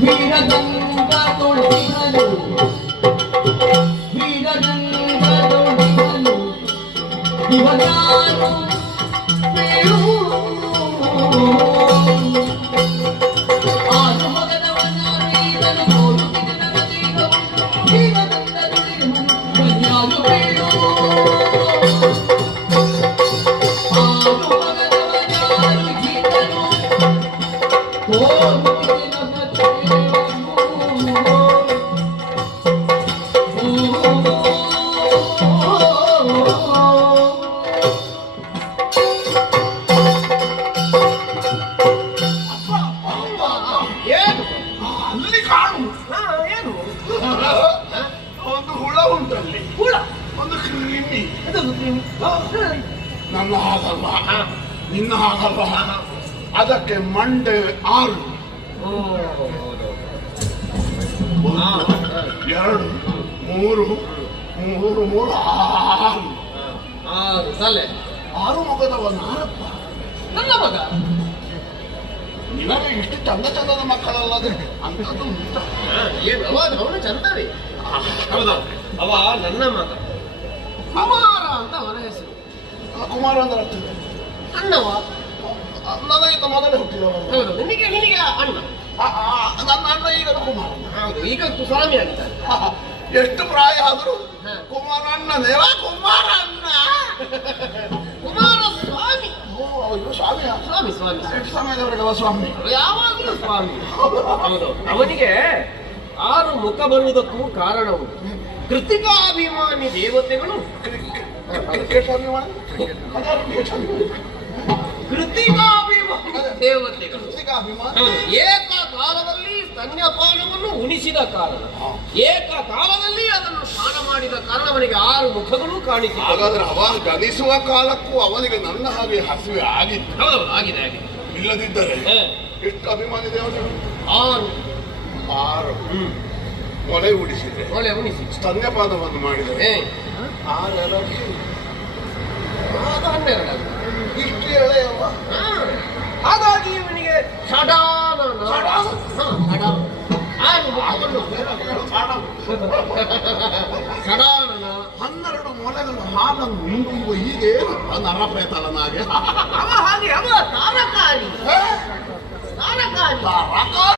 ವೀರಗಂಗ ತುಳಿದನು ವೀರಗಂಗ ತುಳಿದನು ಇವನಾನು ಬೇರು ಆರು ಮಗನವನ ವೀರನು ತೋರುತ್ತಿದೆ ನನ್ನ ದೇಹವು ವೀರಗಂಗ ತುಳಿದನು ಇವನ್ಯಾನು ಬೇರು ಆರು ಮಗನವನಾರು ಗೀತನು ತೋರುತ್ತಿದೆ ನನ್ನ ಅಲ್ಲಿ ಕಾಣು ಏನು ಒಂದು ಹುಳ ಉಂಟಲ್ಲಿ ಹುಳ ಒಂದು ಕ್ರಿಮಿ ಅದೊಂದು ಕ್ರಿಮಿ ನನ್ನ ಹಾಗಲ್ವ ನಿನ್ನ ಹಾಗಲ್ವ ಅದಕ್ಕೆ ಮಂಡೆ 6 2 3 3 3 6 ತಲೆ 6 ಮಗದವ ನಾನಪ್ಪ ನನ್ನ ಮಗ ನಿನಗೆ ಇಷ್ಟು ಚಂದ ಚಂದದ ಮಕ್ಕಳಲ್ಲದೆ ಅಂತದ್ದು ಉಂಟ ಏನು ಅವನು ಚಂದವೇ ಹೌದಾ ಅವ ನನ್ನ ಮಗ ಕುಮಾರ ಅಂತ ಅವನ ಹೆಸರು ಕುಮಾರ ಅಂದ್ರೆ ಆಗ್ತದೆ ಅಣ್ಣವ ನನಗಿಂತ ಮೊದಲೇ ಹುಟ್ಟಿದವ ಹೌದು ನಿನಗೆ ನಿನಗೆ ಅಣ್ಣ ನನ್ನ ಅಣ್ಣ ಈಗ ಕುಮಾರ ಹೌದು ಈಗ ಸ್ವಾಮಿ ಆಗ್ತಾರೆ ಎಷ್ಟು ಪ್ರಾಯ ಆದರೂ ಕುಮಾರ ಅಣ್ಣನೇ ಕುಮಾರ ಅಣ್ಣ ಕುಮಾರ ಸ್ವಾಮಿ ಇದು ಸ್ವಾಮಿಯ ಸ್ವಾಮಿ ಸ್ವಾಮಿ ಎಷ್ಟು ಸಮಯದವರೆಗವ ಸ್ವಾಮಿ ಯಾವಾಗಲೂ ಸ್ವಾಮಿ ಹೌದು ಅವನಿಗೆ 6 ಮುಖ ಬರುವುದಕ್ಕೂ ಕಾರಣ ಉಂಟು ಕೃತಿಕಾಭಿಮಾನಿ ದೇವತೆಗಳು ಕ್ರಿಕೆಟ್ ಅಭಿಮಾನ ಕೃತಿಕಾಭಿಮಾನಿ ದೇವತೆಗಳು ಅಭಿಮಾನ ಏಕಕಾಲದಲ್ಲಿ ಸ್ತನ್ಯಪಾನವನ್ನು ಉಣಿಸಿದ ಕಾರಣ ಏಕಕಾಲದಲ್ಲಿ ಅದನ್ನು ಪಾನ ಮಾಡಿದ ಕಾರಣ ಅವನಿಗೆ 6 ಮುಖಗಳು ಕಾಣಿಸಿದೆ. ಹಾಗಾದ್ರೆ ಅವ ಗಣಿಸುವ ಕಾಲಕ್ಕೂ ಅವನಿಗೆ ನನ್ನ ಹಾಗೆ ಹಸಿವೆ ಆಗಿತ್ತು. ಹೌದೌದು ಆಗಿದೆ ಆಗಿದೆ. ಇಲ್ಲದಿದ್ದರೆ ಎಷ್ಟು ಅಭಿಮಾನಿ ದೇವತೆಗಳು 6 ಮೊಳೆ ಉಡಿಸಿದೆ ಒಳ್ಳೆ ಉಣಿಸಿ ಸ್ತನ್ಯಪಾನವನ್ನು ಮಾಡಿದರೆ 6 ಎರಗಿ 12 ಇಷ್ಟು ಎಳೆಯವ. ಹಾಗಾಗಿ ಇವನಿಗೆ ಷಡಾನನ ಷಡಾನನ 12 ಮೊಳೆಗಳು ಹಾಲನ್ನು ಉಂಡುವ ಹೀಗೆ ನರಪೇತಲನಾಗೆ ಅವ ಹಾಗೆ ಅವ ತಾರಕಾರಿ ತಾರಕಾರಿ